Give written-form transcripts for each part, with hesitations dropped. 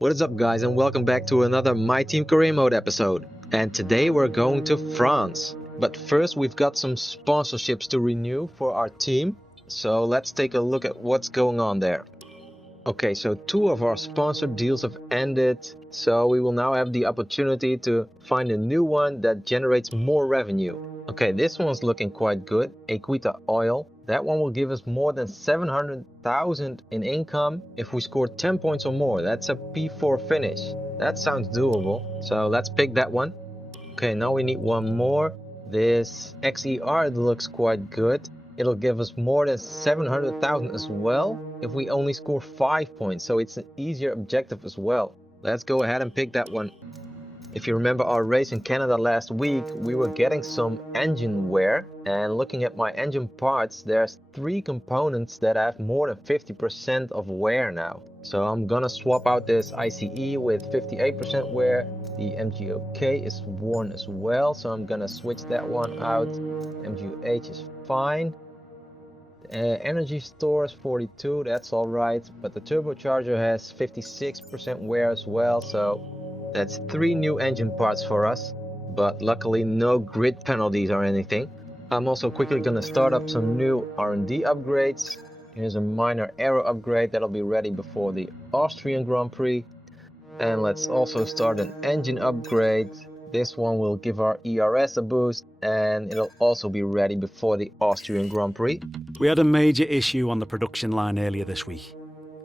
What is up guys, and welcome back to another My Team Career Mode episode. And today we're going to France. But first we've got some sponsorships to renew for our team. So let's take a look at what's going on there. Okay, so 2 of our sponsored deals have ended. So we will now have the opportunity to find a new one that generates more revenue. Okay, this one's looking quite good. a.k.a. Oil. That one will give us more than 700,000 in income if we score 10 points or more. That's a P4 finish. That sounds doable. So let's pick that one. Okay, now we need one more. This XER looks quite good. It'll give us more than 700,000 as well if we only score 5 points. So it's an easier objective as well. Let's go ahead and pick that one. If you remember our race in Canada last week, we were getting some engine wear, and looking at my engine parts, there's 3 components that have more than 50% of wear now. So I'm gonna swap out this ICE with 58% wear. The MGOK is worn as well, so I'm gonna switch that one out. MGH is fine. Energy store is 42, that's alright, but the turbocharger has 56% wear as well, so that's 3 new engine parts for us, but luckily no grid penalties or anything. I'm also quickly gonna start up some new R&D upgrades. Here's a minor aero upgrade that'll be ready before the Austrian Grand Prix. And let's also start an engine upgrade. This one will give our ERS a boost, and it'll also be ready before the Austrian Grand Prix. We had a major issue on the production line earlier this week,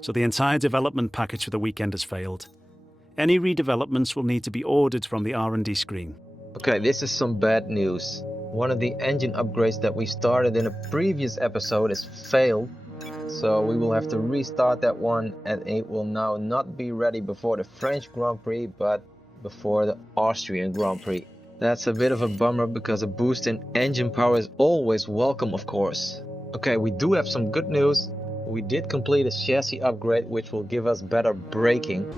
so the entire development package for the weekend has failed. Any redevelopments will need to be ordered from the R&D screen. Okay, this is some bad news. One of the engine upgrades that we started in a previous episode has failed. So we will have to restart that one, and it will now not be ready before the French Grand Prix, but before the Austrian Grand Prix. That's a bit of a bummer because a boost in engine power is always welcome, of course. Okay, we do have some good news. We did complete a chassis upgrade which will give us better braking.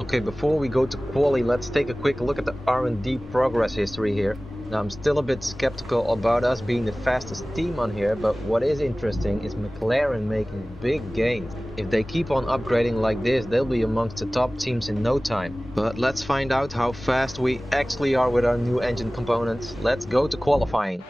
Okay, before we go to quali, let's take a quick look at the R&D progress history here. Now, I'm still a bit skeptical about us being the fastest team on here, but what is interesting is McLaren making big gains. If they keep on upgrading like this, they'll be amongst the top teams in no time. But let's find out how fast we actually are with our new engine components. Let's go to qualifying.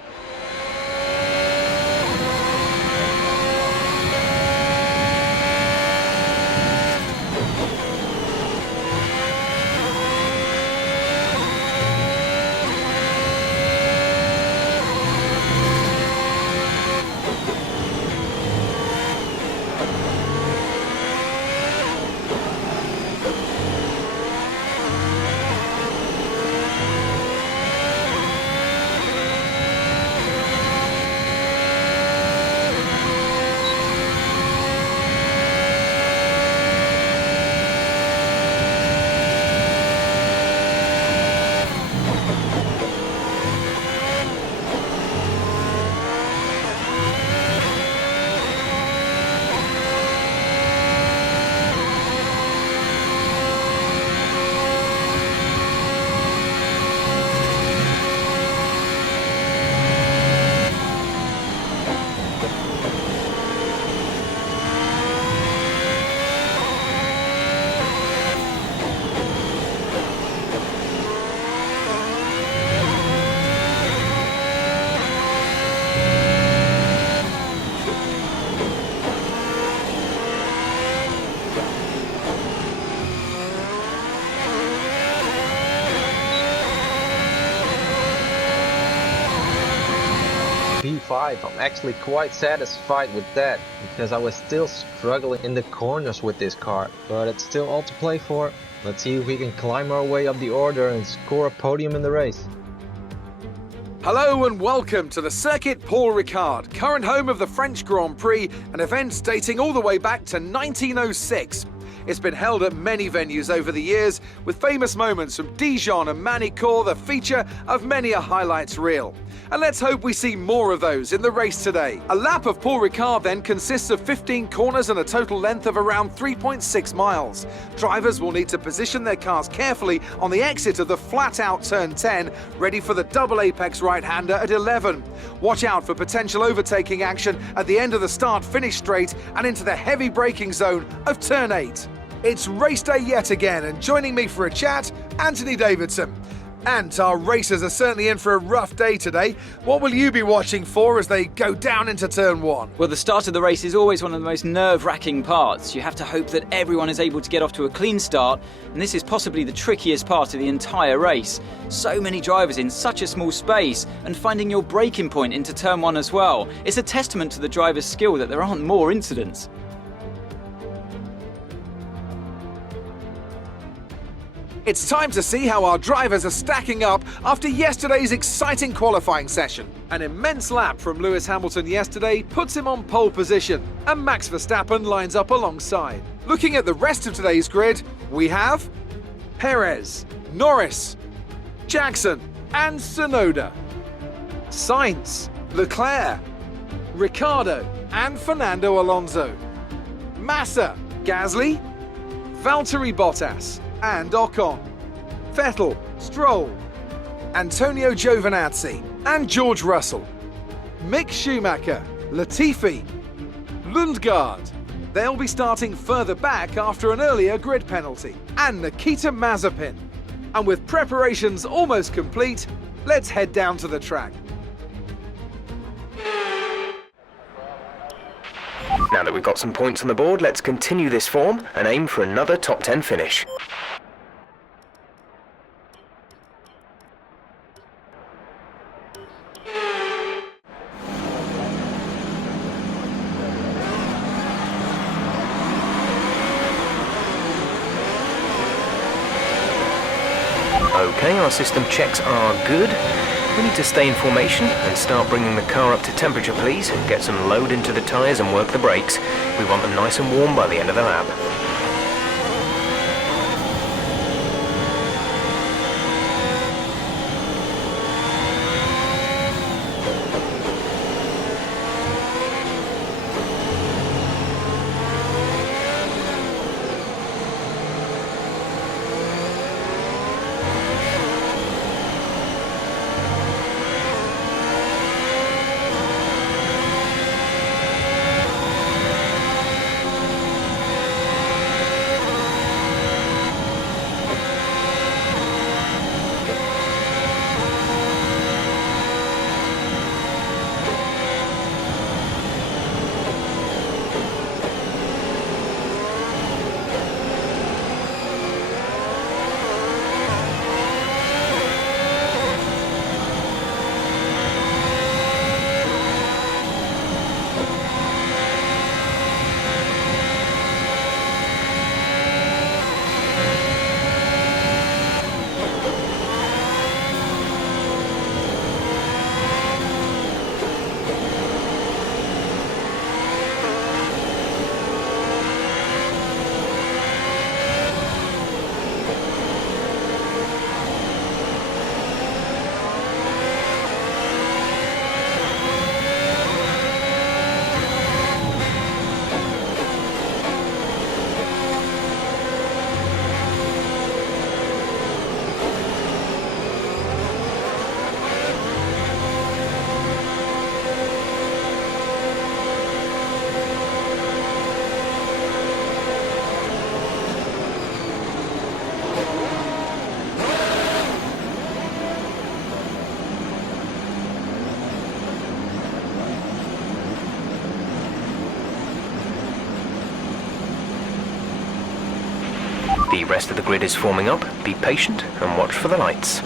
P5. I'm actually quite satisfied with that because I was still struggling in the corners with this car, but it's still all to play for. Let's see if we can climb our way up the order and score a podium in the race. Hello and welcome to the Circuit Paul Ricard, current home of the French Grand Prix, an event dating all the way back to 1906. It's been held at many venues over the years, with famous moments from Dijon and Manicourt the feature of many a highlights reel. And let's hope we see more of those in the race today. A lap of Paul Ricard then consists of 15 corners and a total length of around 3.6 miles. Drivers will need to position their cars carefully on the exit of the flat-out turn 10, ready for the double apex right-hander at 11. Watch out for potential overtaking action at the end of the start-finish straight and into the heavy braking zone of turn 8. It's race day yet again, and joining me for a chat, Anthony Davidson. And our racers are certainly in for a rough day today. What will you be watching for as they go down into turn 1? Well, the start of the race is always one of the most nerve-wracking parts. You have to hope that everyone is able to get off to a clean start, and this is possibly the trickiest part of the entire race. So many drivers in such a small space, and finding your braking point into turn 1 as well. It's a testament to the driver's skill that there aren't more incidents. It's time to see how our drivers are stacking up after yesterday's exciting qualifying session. An immense lap from Lewis Hamilton yesterday puts him on pole position, and Max Verstappen lines up alongside. Looking at the rest of today's grid, we have Perez, Norris, Jackson and Tsunoda, Sainz, Leclerc, Ricciardo and Fernando Alonso, Massa, Gasly, Valtteri Bottas and Ocon, Vettel, Stroll, Antonio Giovinazzi and George Russell, Mick Schumacher, Latifi, Lundgaard. They'll be starting further back after an earlier grid penalty, and Nikita Mazepin. And with preparations almost complete, let's head down to the track. Now that we've got some points on the board, let's continue this form and aim for another top 10 finish. Okay, our system checks are good. We need to stay in formation and start bringing the car up to temperature, please, and get some load into the tyres and work the brakes. We want them nice and warm by the end of the lap. The rest of the grid is forming up. Be patient and watch for the lights.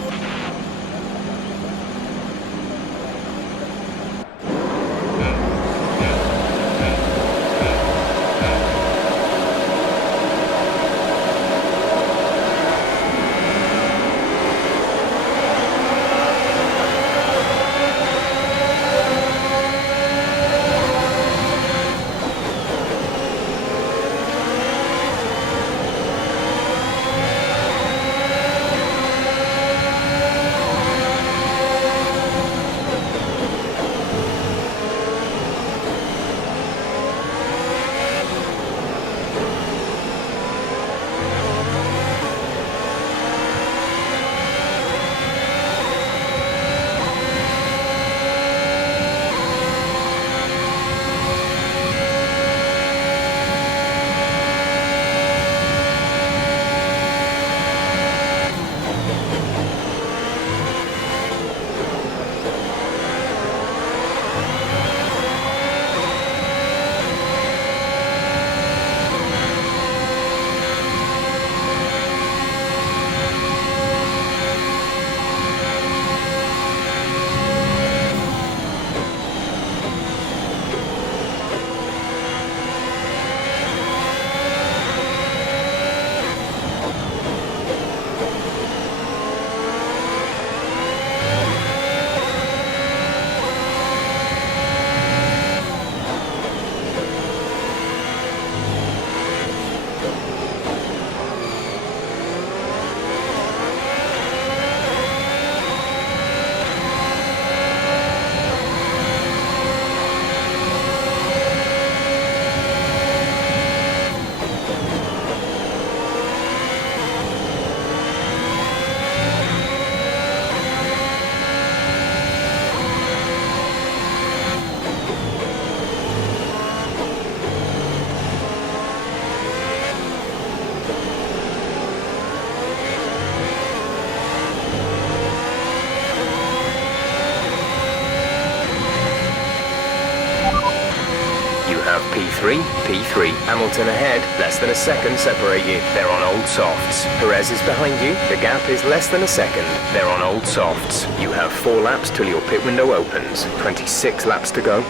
P3, P3. Hamilton ahead, less than a second separate you. They're on old softs. Perez is behind you. The gap is less than a second. They're on old softs. You have 4 laps till your pit window opens. 26 laps to go.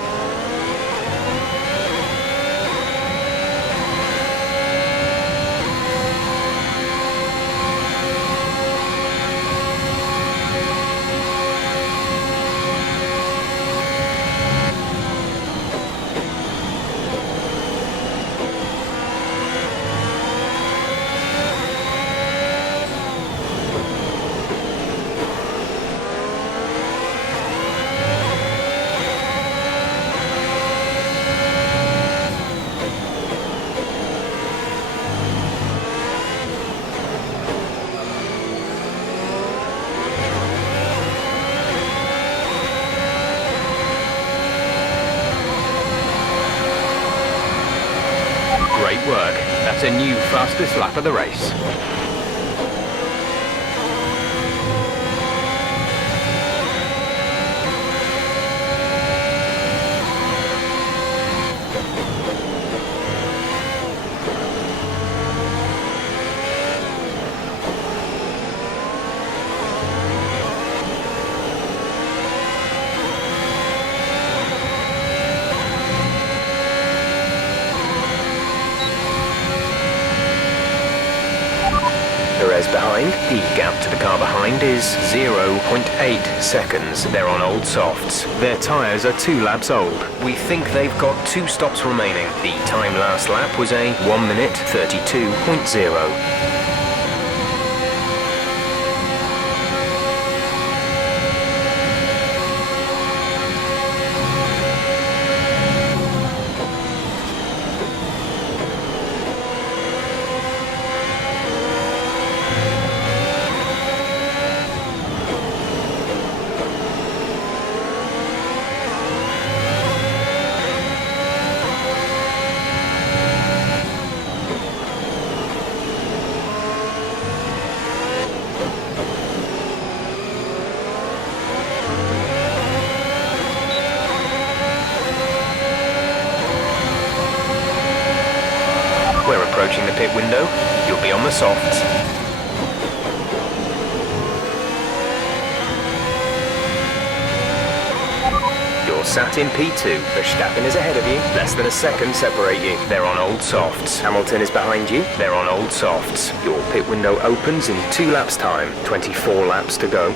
Great work. That's a new fastest lap of the race. Perez behind. The gap to the car behind is 0.8 seconds. They're on old softs. Their tyres are 2 laps old. We think they've got 2 stops remaining. The time last lap was a 1 minute 32.0. We're approaching the pit window. You'll be on the softs. You're sat in P2. Verstappen is ahead of you. Less than a second separate you. They're on old softs. Hamilton is behind you. They're on old softs. Your pit window opens in 2 laps' time. 24 laps to go.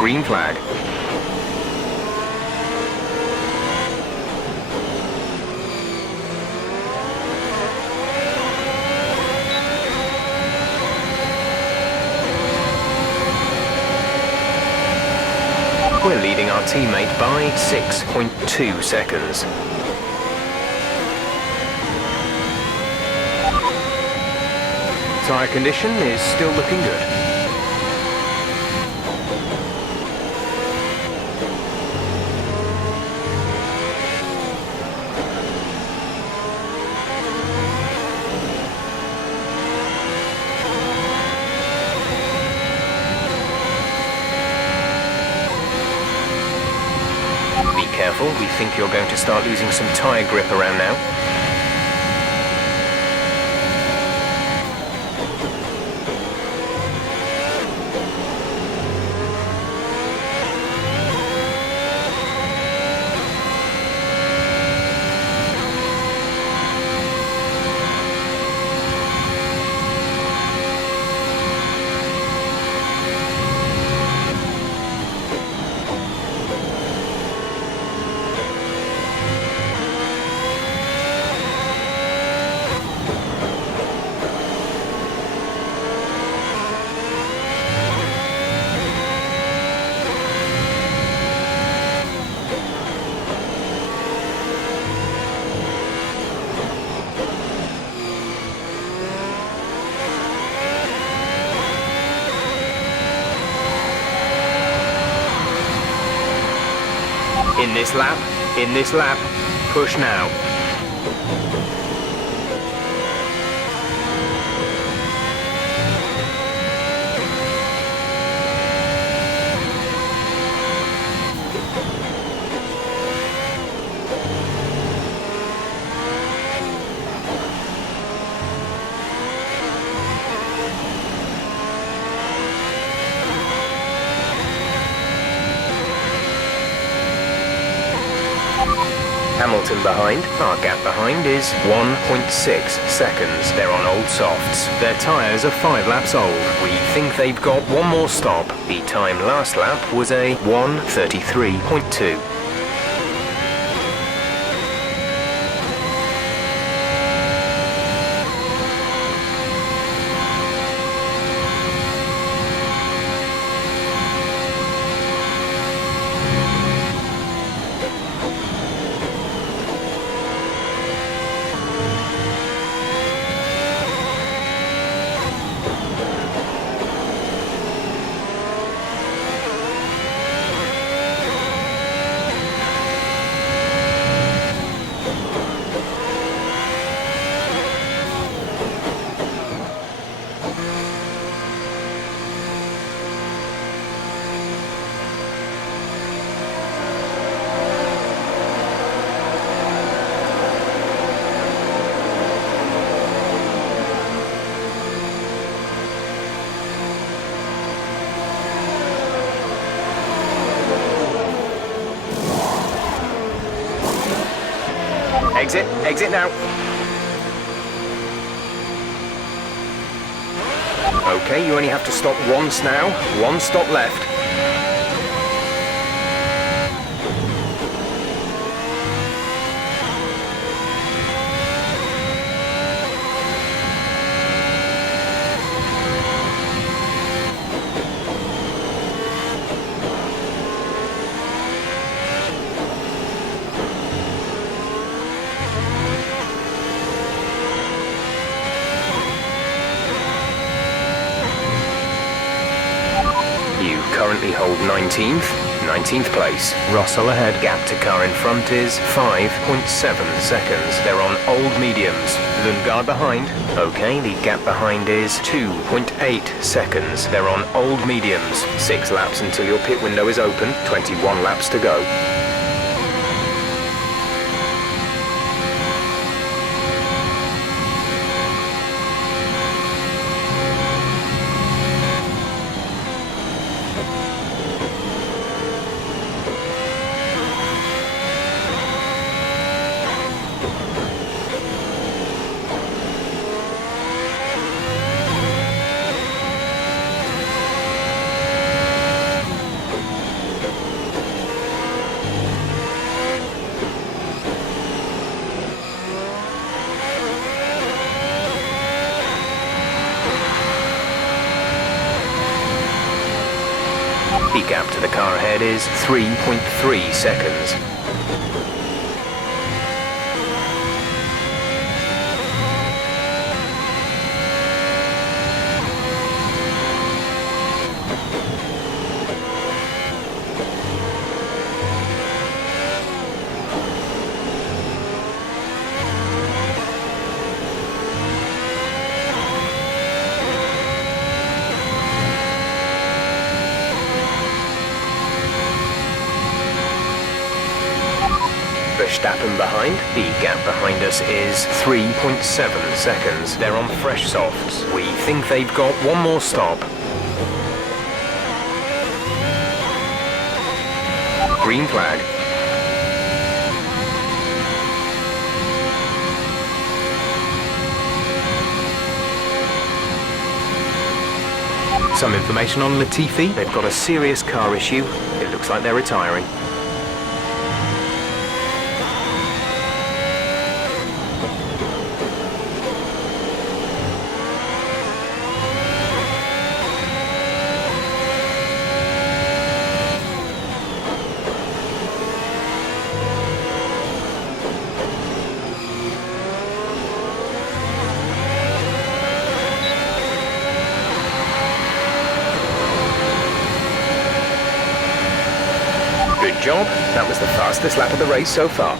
Green flag. We're leading our teammate by 6.2 seconds. Tyre condition is still looking good. Careful, we think you're going to start losing some tyre grip around now. In this lap, push now. Hamilton behind. Our gap behind is 1.6 seconds. They're on old softs. Their tyres are 5 laps old. We think they've got one more stop. The time last lap was a 1:33.2. Exit now. Okay, you only have to stop once now. One stop left. Currently hold 19th place. Russell ahead. Gap to car in front is 5.7 seconds. They're on old mediums. Lundgaard behind. Okay, the gap behind is 2.8 seconds. They're on old mediums. 6 laps until your pit window is open. 21 laps to go. The gap to the car ahead is 3.3 seconds. Verstappen behind. The gap behind us is 3.7 seconds. They're on fresh softs. We think they've got one more stop. Green flag. Some information on Latifi. They've got a serious car issue. It looks like they're retiring. Good job. That was the fastest lap of the race so far.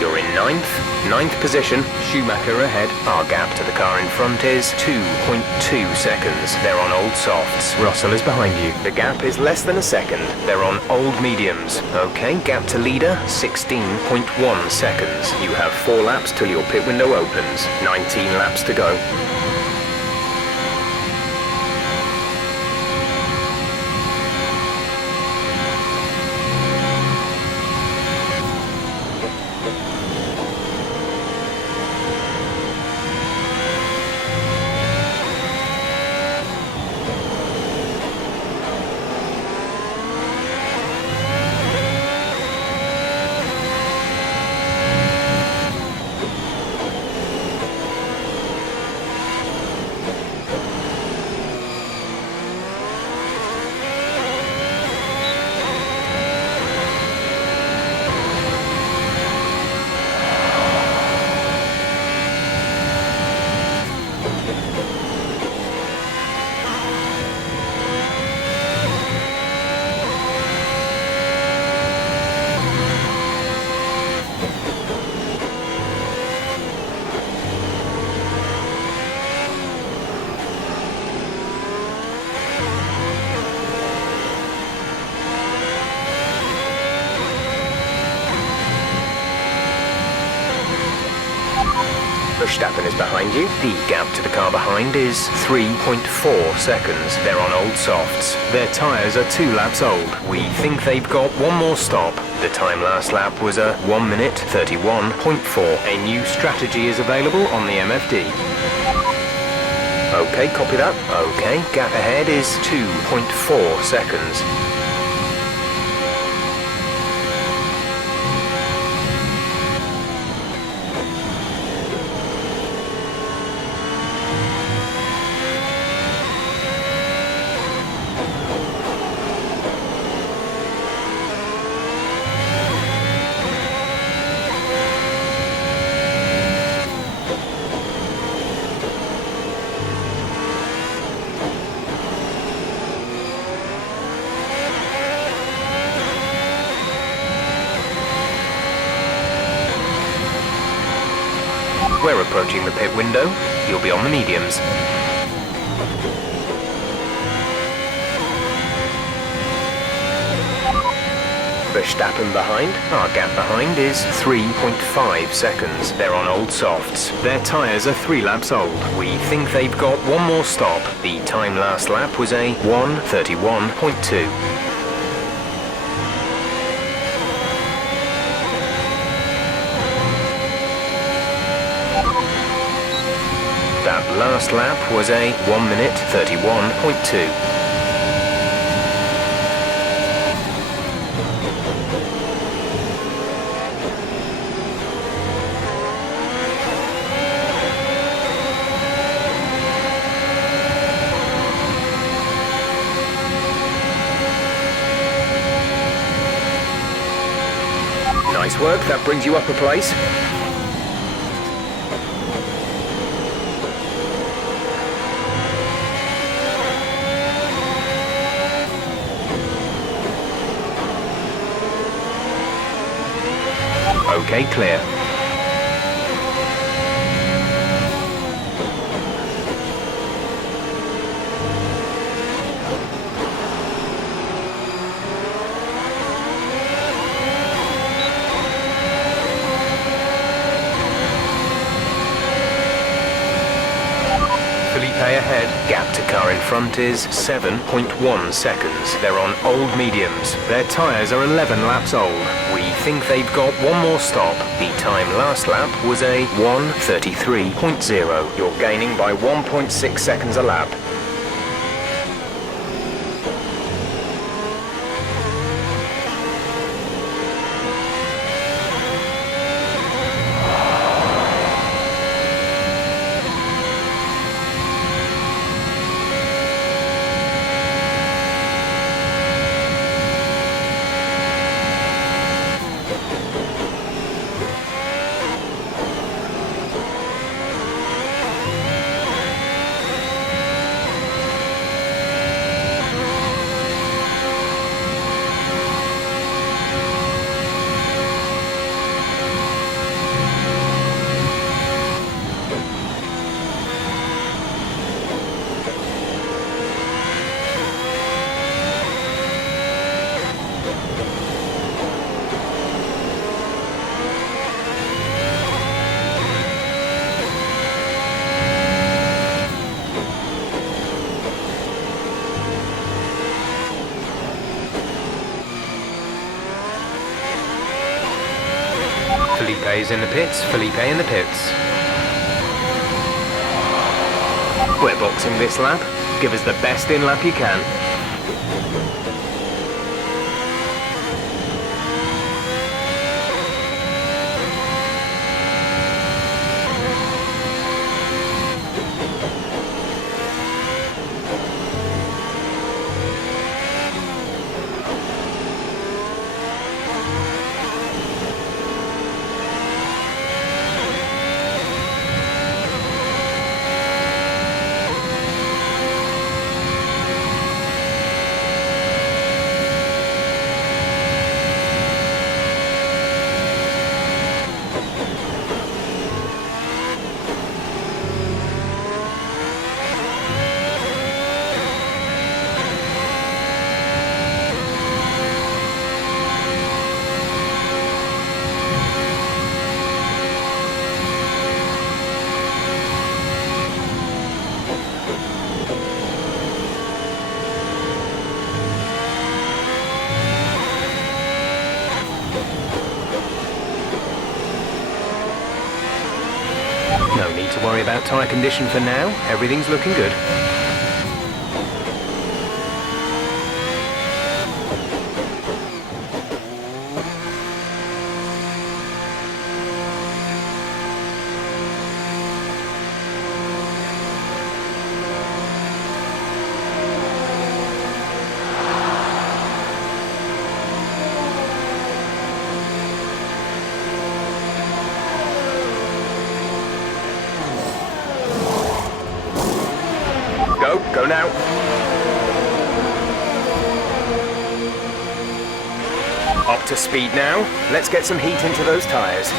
You're in ninth position, Schumacher ahead. Our gap to the car in front is 2.2 seconds. They're on old softs. Russell is behind you. The gap is less than a second. They're on old mediums. Okay, gap to leader, 16.1 seconds. You have 4 laps till your pit window opens. 19 laps to go. Verstappen is behind you. The gap to the car behind is 3.4 seconds. They're on old softs. Their tyres are 2 laps old. We think they've got one more stop. The time last lap was a 1 minute 31.4. A new strategy is available on the MFD. Okay, copy that. Okay, gap ahead is 2.4 seconds. We're approaching the pit window. You'll be on the mediums. Verstappen behind. Our gap behind is 3.5 seconds. They're on old softs. Their tyres are 3 laps old. We think they've got one more stop. The time last lap was a 1:31.2. That last lap was a 1 minute 31.2. Nice work, that brings you up a place. Okay, clear. Ahead. Gap to car in front is 7.1 seconds. They're on old mediums. Their tyres are 11 laps old. We think they've got one more stop. The time last lap was a 1:33.0. You're gaining by 1.6 seconds a lap. Felipe's in the pits, Felipe in the pits. We're boxing this lap. Give us the best in lap you can. No need to worry about tyre condition for now. Everything's looking good. Go now. Up to speed now. Let's get some heat into those tyres.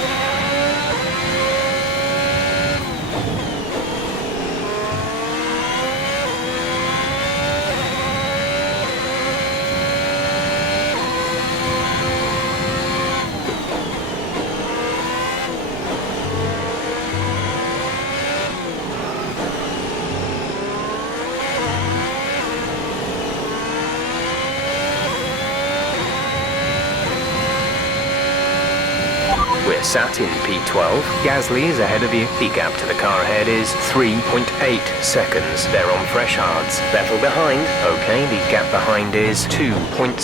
We're sat in P12. Gasly is ahead of you. The gap to the car ahead is 3.8 seconds. They're on fresh hards. Vettel behind. Okay, the gap behind is 2.6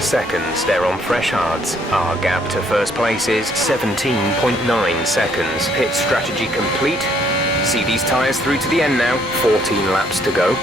seconds. They're on fresh hards. Our gap to first place is 17.9 seconds. Pit strategy complete. See these tyres through to the end now. 14 laps to go.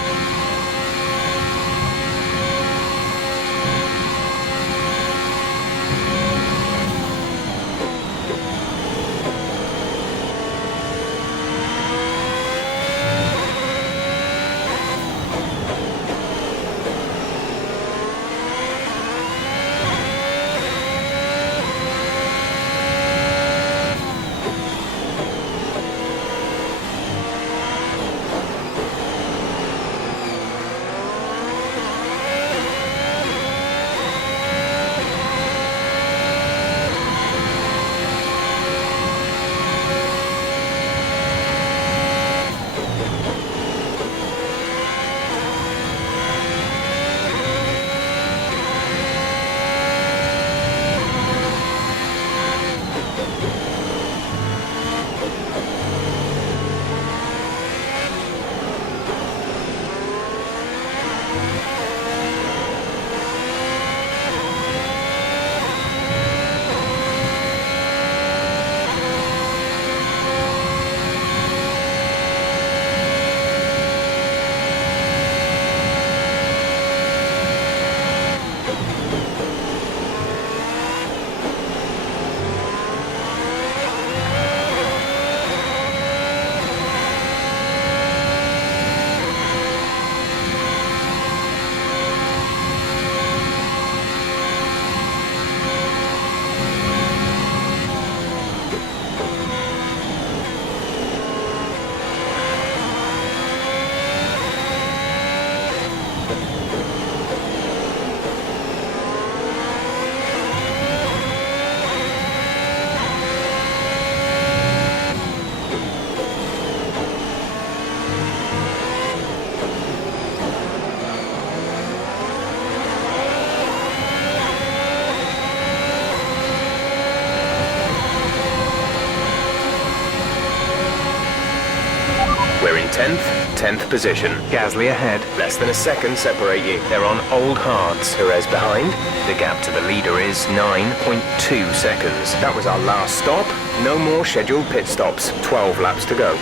in 10th position. Gasly ahead, less than a second separate you. They're on old hards. Perez behind. The gap to the leader is 9.2 seconds. That was our last stop. No more scheduled pit stops. 12 laps to go.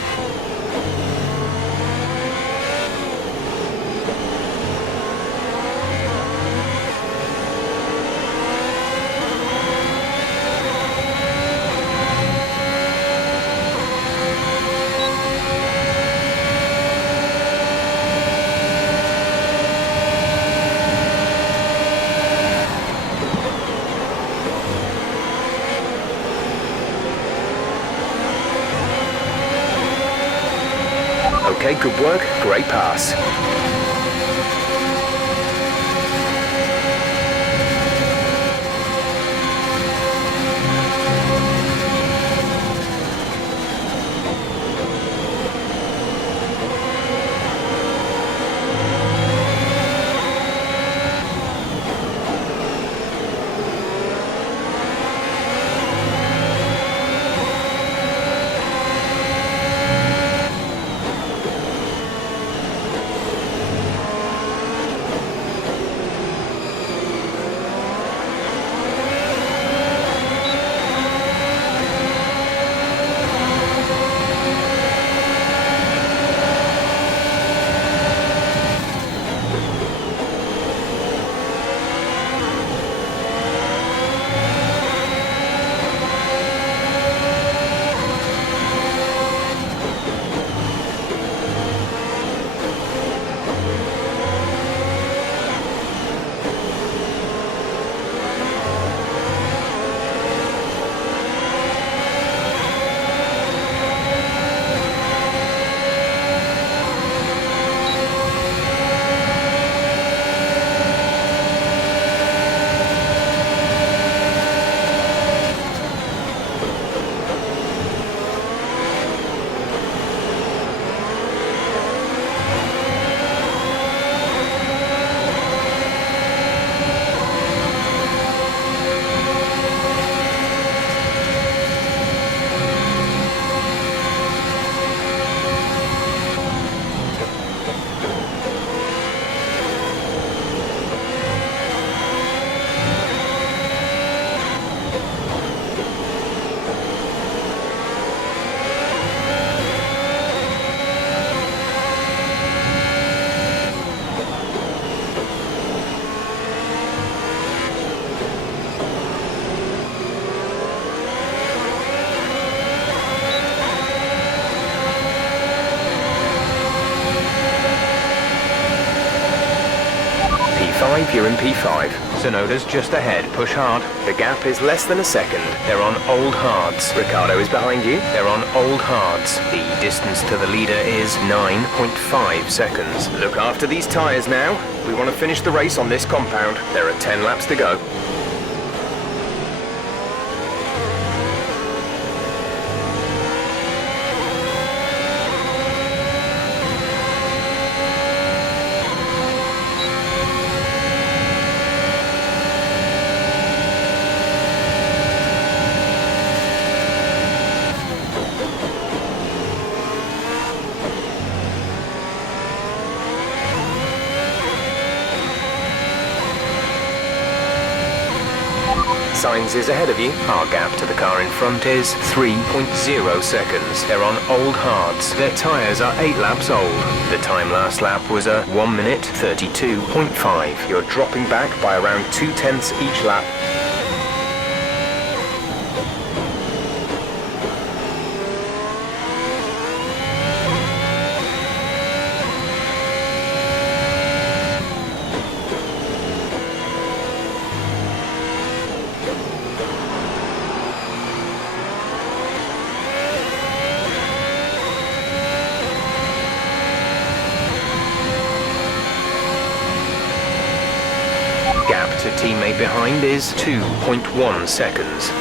Okay, good work. Great pass. You're in P5. Tsunoda's just ahead. Push hard. The gap is less than a second. They're on old hards. Ricciardo is behind you. They're on old hards. The distance to the leader is 9.5 seconds. Look after these tyres now. We want to finish the race on this compound. There are 10 laps to go. Sainz is ahead of you. Our gap to the car in front is 3.0 seconds. They're on old hards. Their tyres are 8 laps old. The time last lap was a 1 minute 32.5. You're dropping back by around 0.2 each lap. Gap to teammate behind is 2.1 seconds.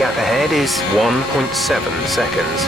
Gap ahead is 1.7 seconds.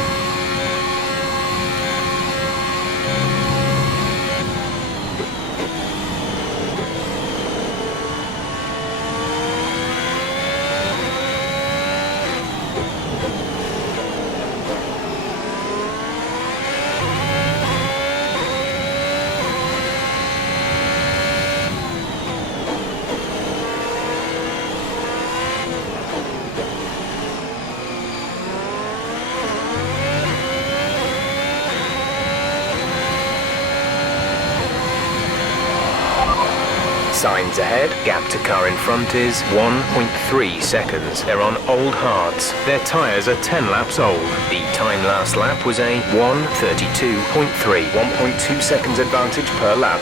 Signs ahead, gap to car in front is 1.3 seconds. They're on old hards. Their tyres are 10 laps old. The time last lap was a 1:32.3, 1.2 seconds advantage per lap.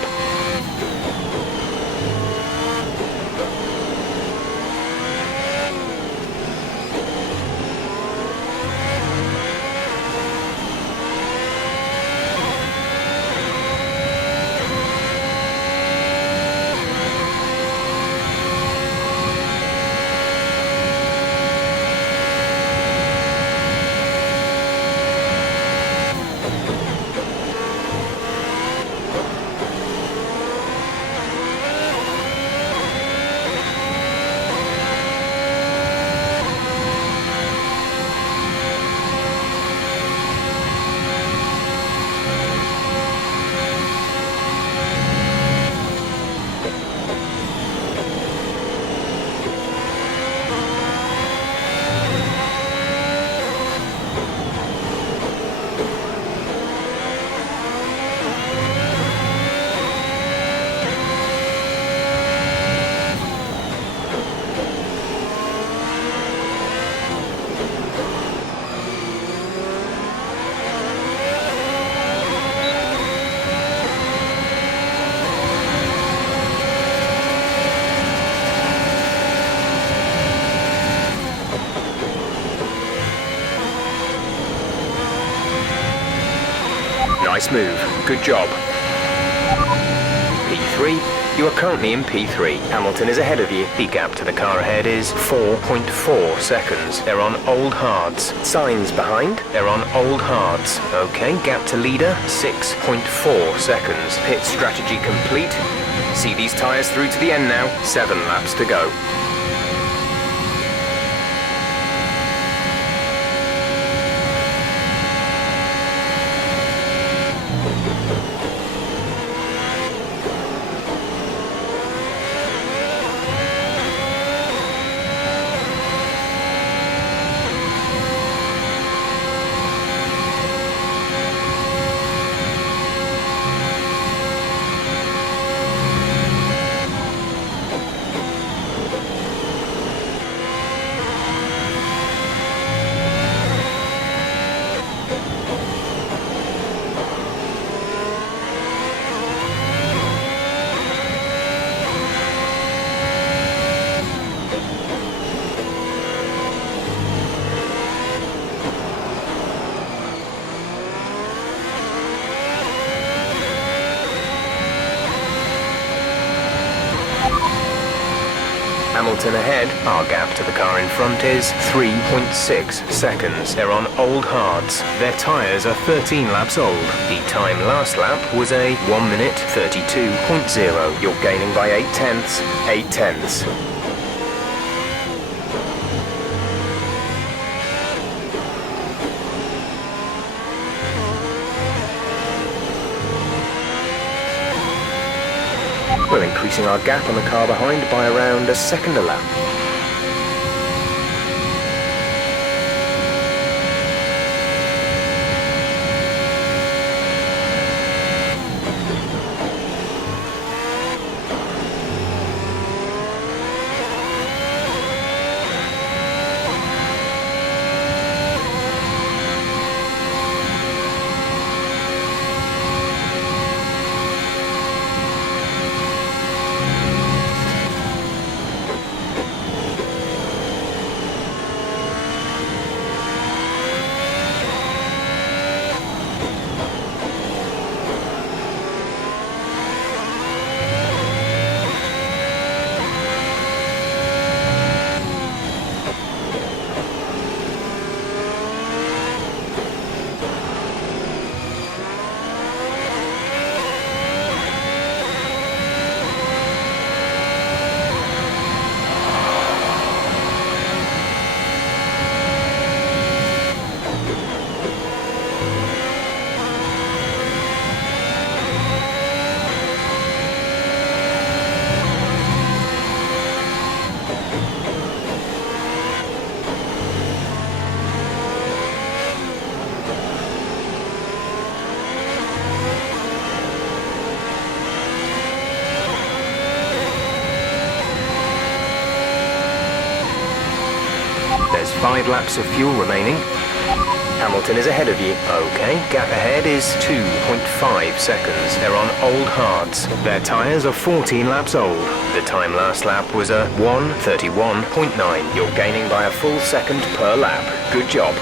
Nice move. Good job. P3. You are currently in P3. Hamilton is ahead of you. The gap to the car ahead is 4.4 seconds. They're on old hards. Signs behind. They're on old hards. Okay, gap to leader, 6.4 seconds. Pit strategy complete. See these tyres through to the end now. 7 laps to go. Hamilton ahead. Our gap to the car in front is 3.6 seconds. They're on old hards. Their tyres are 13 laps old. The time last lap was a 1:32.0. You're gaining by 8 tenths. 8 tenths. We're increasing our gap on the car behind by around a second a lap. laps of fuel remaining. Hamilton is ahead of you. Okay, gap ahead is 2.5 seconds. They're on old hards. Their tyres are 14 laps old. The time last lap was a 1:31.9. You're gaining by a full second per lap. Good job.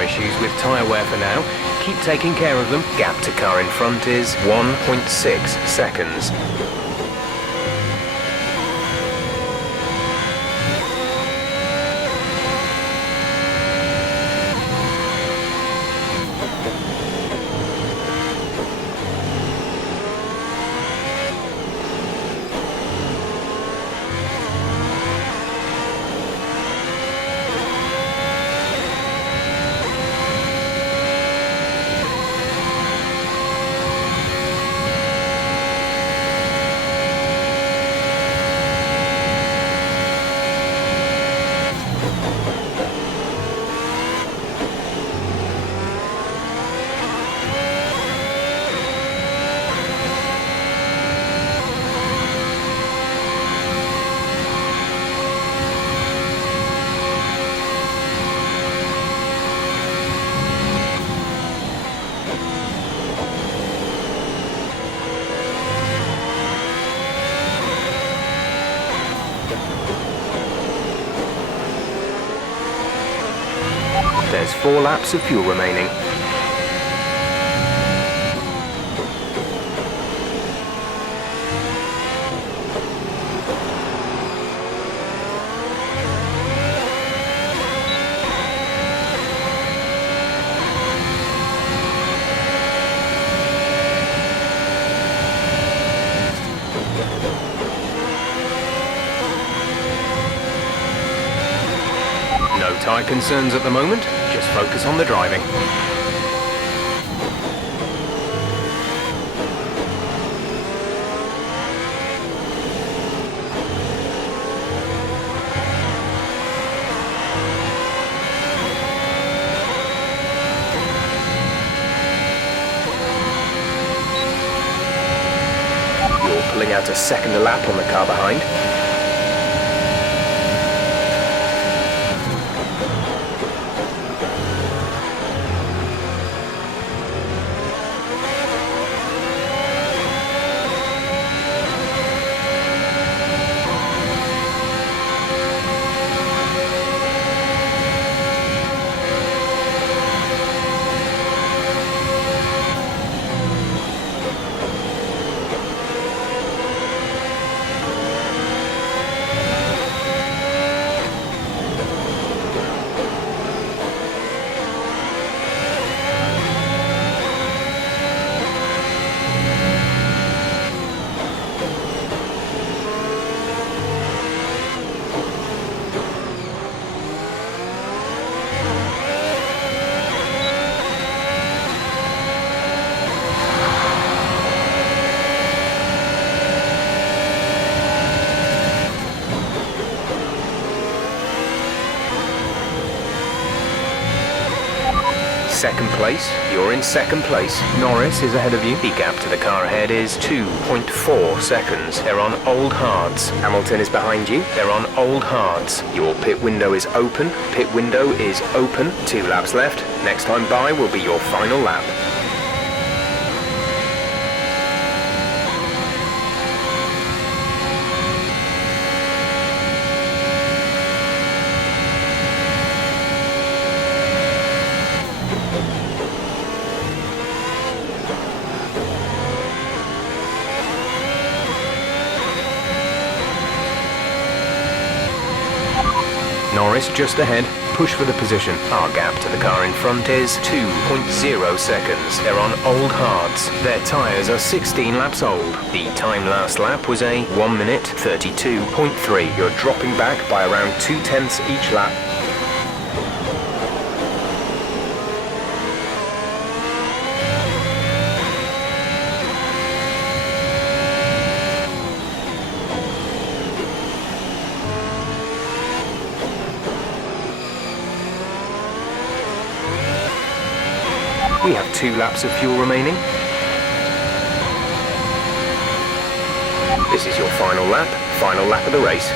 Issues with tyre wear for now. Keep taking care of them. Gap to car in front is 1.6 seconds. There's 4 laps of fuel remaining. No tyre concerns at the moment. Just focus on the driving. You're pulling out a second a lap on the car behind. Second place, you're in second place. Norris is ahead of you. The gap to the car ahead is 2.4 seconds. They're on old hards. Hamilton is behind you. They're on old hards. Your pit window is open. Pit window is open. 2 laps left. Next time by will be your final lap. Norris just ahead. push for the position. Our gap to the car in front is 2.0 seconds. They're on old hards. Their tyres are 16 laps old. The time last lap was a 1 minute 32.3. You're dropping back by around 0.2 each lap. We have 2 laps of fuel remaining. This is your final lap of the race.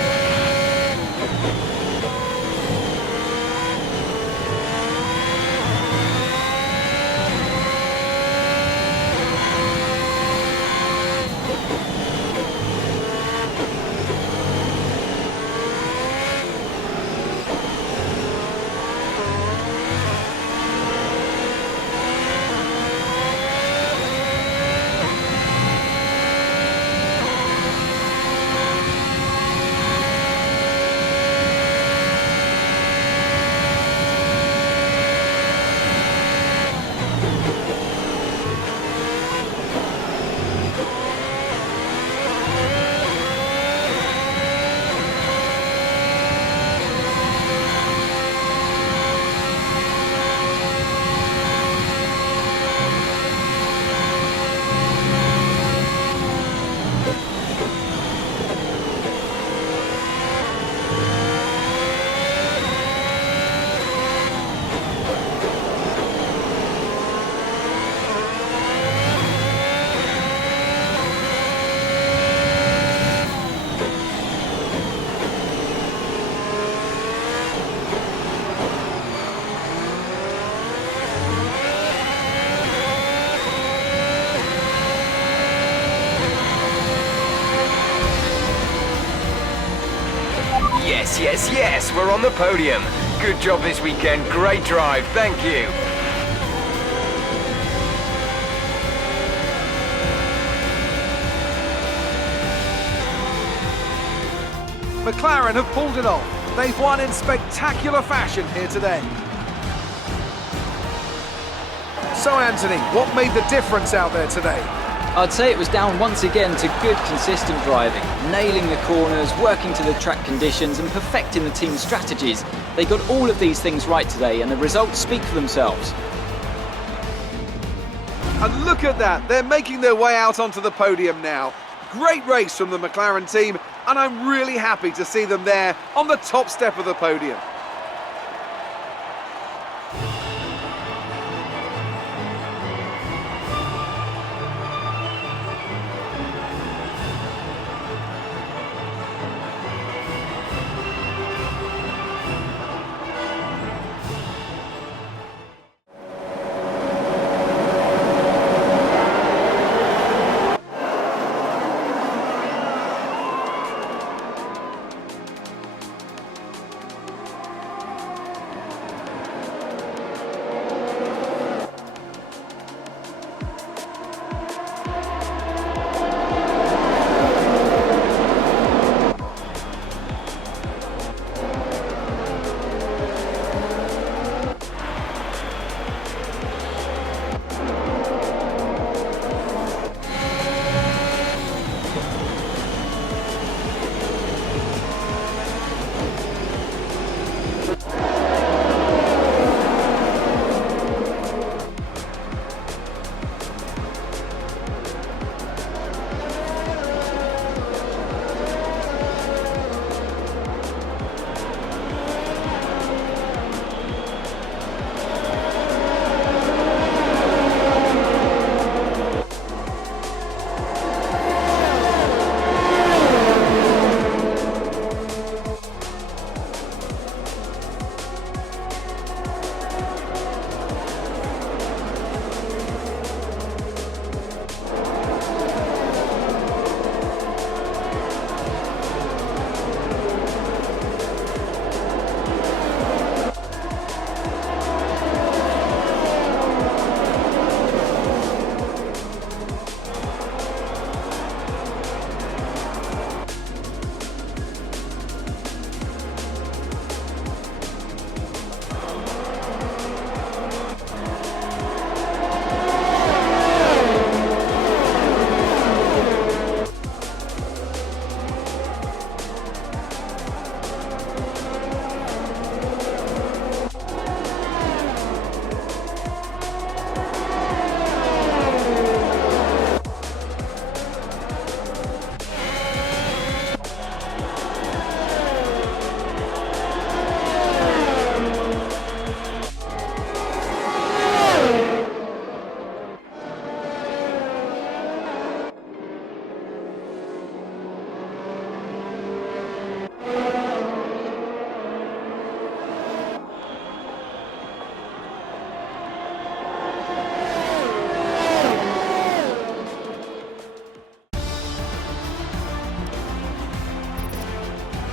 Yes, we're on the podium. Good job this weekend, great drive, thank you. McLaren have pulled it off. They've won in spectacular fashion here today. So Anthony, what made the difference out there today? I'd say it was down once again to good, consistent driving, nailing the corners, working to the track conditions and perfecting the team's strategies. They got all of these things right today and the results speak for themselves. And look at that, they're making their way out onto the podium now. Great race from the McLaren team, and I'm really happy to see them there on the top step of the podium.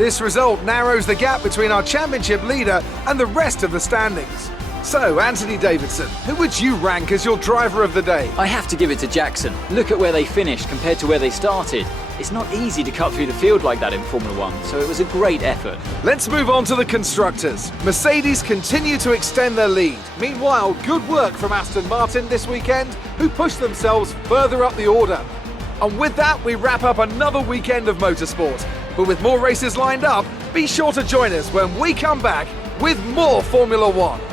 This result narrows the gap between our championship leader and the rest of the standings. So, Anthony Davidson, who would you rank as your driver of the day? I have to give it to Jackson. Look at where they finished compared to where they started. It's not easy to cut through the field like that in Formula 1, so it was a great effort. Let's move on to the constructors. Mercedes continue to extend their lead. Meanwhile, good work from Aston Martin this weekend, who pushed themselves further up the order. And with that, we wrap up another weekend of motorsport. But with more races lined up, be sure to join us when we come back with more Formula 1.